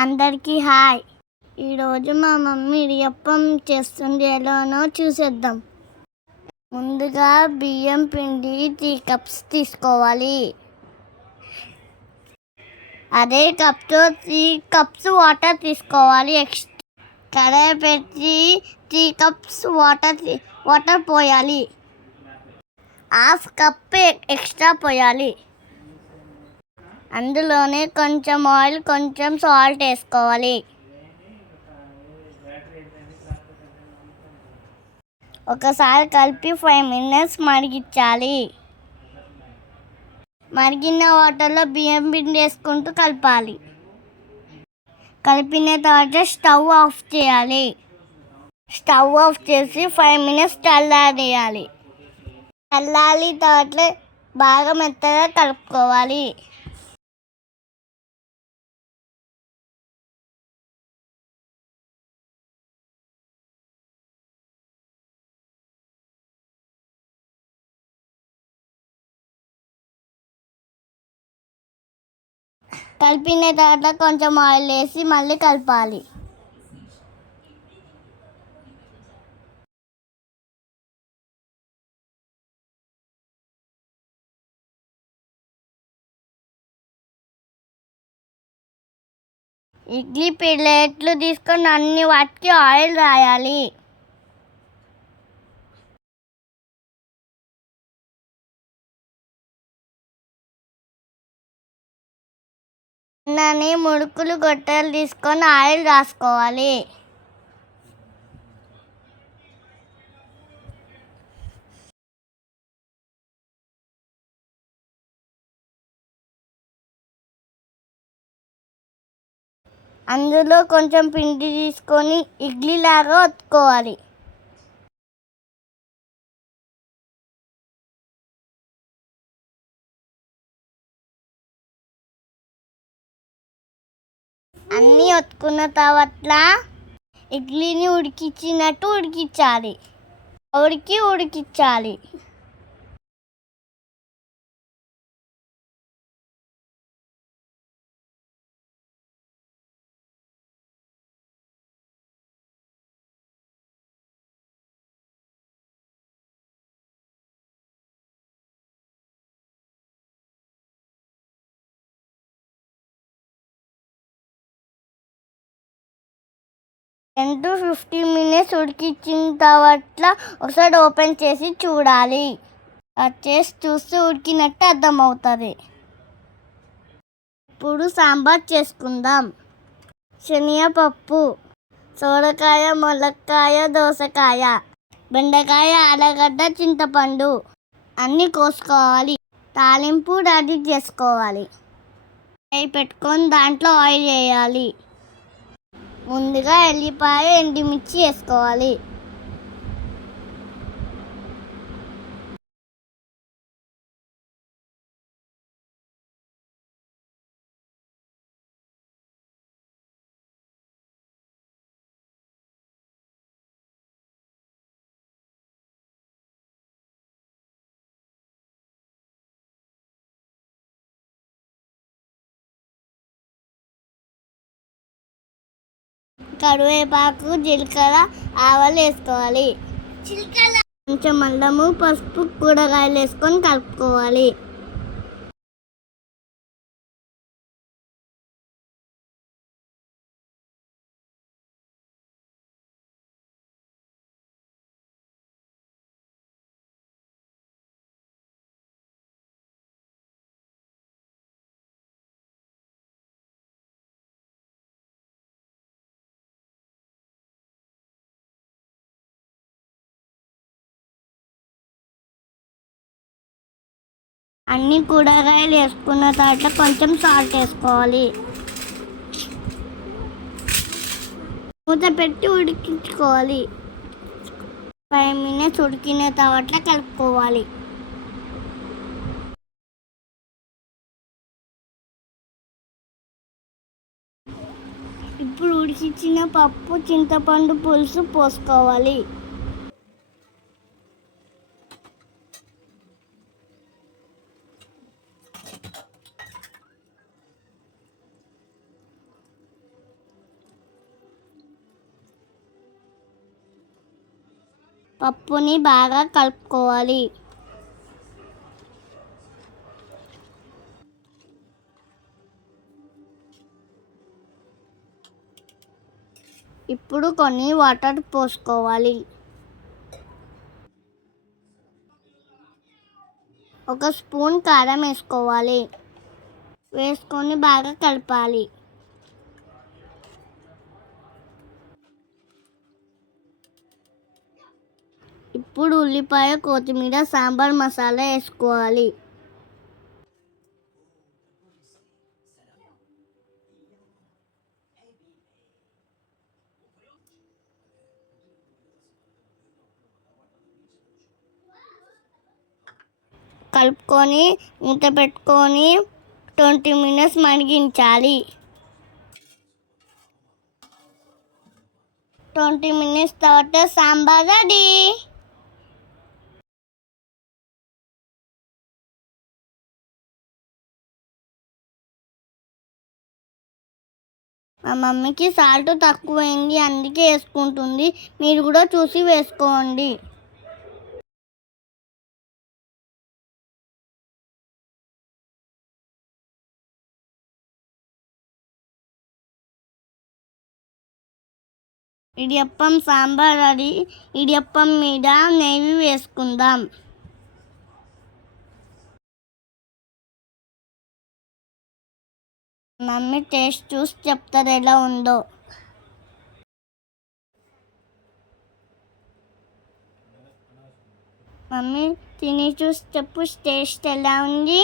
అందరికీ హాయ్. ఈరోజు మా మమ్మీ ఇడియప్పం చేస్తుంది, ఎలానో చూసేద్దాం. ముందుగా బియ్యం పిండి 3 కప్స్ తీసుకోవాలి. అదే కప్తో 3 కప్స్ వాటర్ తీసుకోవాలి. కడాయి పెట్టి 3 కప్స్ వాటర్ పోయాలి. హాఫ్ కప్ ఎక్స్ట్రా పోయాలి. అందులోనే కొంచెం ఆయిల్, కొంచెం సాల్ట్ వేసుకోవాలి. ఒకసారి కలిపి 5 minutes మరిగించాలి. మరిగిన వాటర్లో బియ్యం పిండి వేసుకుంటూ కలపాలి. కలిపిన తర్వాత స్టవ్ ఆఫ్ చేయాలి. స్టవ్ ఆఫ్ చేసి 5 minutes చల్లారేయాలి. చల్లారి తర్వాత బాగా మెత్తగా కలుపుకోవాలి. కలిపిన తర్వాత కొంచెం ఆయిల్ వేసి మళ్ళీ కలపాలి. ఇడ్లీ ప్లేట్లు తీసుకొని అన్ని వాటికి ఆయిల్ రాయాలి. అన్నీ ముడుకులు గొట్టెలు తీసుకొని ఆయిల్ రాసుకోవాలి. అందులో కొంచెం పిండి తీసుకొని ఇడ్లీలాగా ఒత్తుకోవాలి. అన్నీ ఒత్తుకున్న తర్వాత ఇడ్లీని ఉడికించినట్టు ఉడికించాలి. టెన్ to 15 minutes ఉడికించిన తర్వాత ఒకసారి ఓపెన్ చేసి చూడాలి. చేసి చూస్తే ఉడికినట్టు అర్థమవుతుంది. ఇప్పుడు సాంబార్ చేసుకుందాం. శనగపప్పు, సోరకాయ, ములక్కాయ, దోసకాయ, బెండకాయ, ఆలుగడ్డ, చింతపండు అన్నీ కోసుకోవాలి. తాలింపు రెడీ చేసుకోవాలి. పెట్టుకొని దాంట్లో ఆయిల్ వేయాలి. ముందుగా ఎల్లిపాయ, ఎండుమిర్చి వేసుకోవాలి. కరివేపాకు, జీలకర్ర, ఆవాలు వేసుకోవాలి. కొంచెం అల్లము, పసుపు, కూరగాయలు వేసుకొని కలుపుకోవాలి. అన్ని కూరగాయలు వేసుకున్న తర్వాత కొంచెం సాల్ట్ వేసుకోవాలి. మూత పెట్టి ఉడికించుకోవాలి. 5 minutes ఉడికిన తర్వాత కలుపుకోవాలి. ఇప్పుడు ఉడికించిన పప్పు, చింతపండు పులుసు పోసుకోవాలి. పప్పుని బాగా కలుపుకోవాలి. ఇప్పుడు కొన్ని వాటర్ పోసుకోవాలి. ఒక స్పూన్ కారం వేసుకోవాలి. వేసుకొని బాగా కలపాలి. ఇప్పుడు ఉల్లిపాయ, కొత్తిమీర, సాంబార్ మసాలా వేసుకోవాలి. కలుపుకొని మూత పెట్టుకొని 20 మినిట్స్ మరిగించాలి. 20 మినిట్స్ తర్వాత సాంబార్ రెడీ. మా మమ్మీకి సాల్ట్ తక్కువైంది, అందుకే వేసుకుంటుంది. మీరు కూడా చూసి వేసుకోండి. ఇడియప్పం సాంబార్ రెడీ. ఇడియప్పం మీద నెయ్యి వేసుకుందాం. మమ్మీ టేస్ట్ చూసి చెప్తారు ఎలా ఉందో. మమ్మీ తిని చూసి చెప్పు టేస్ట్ ఎలా ఉంది.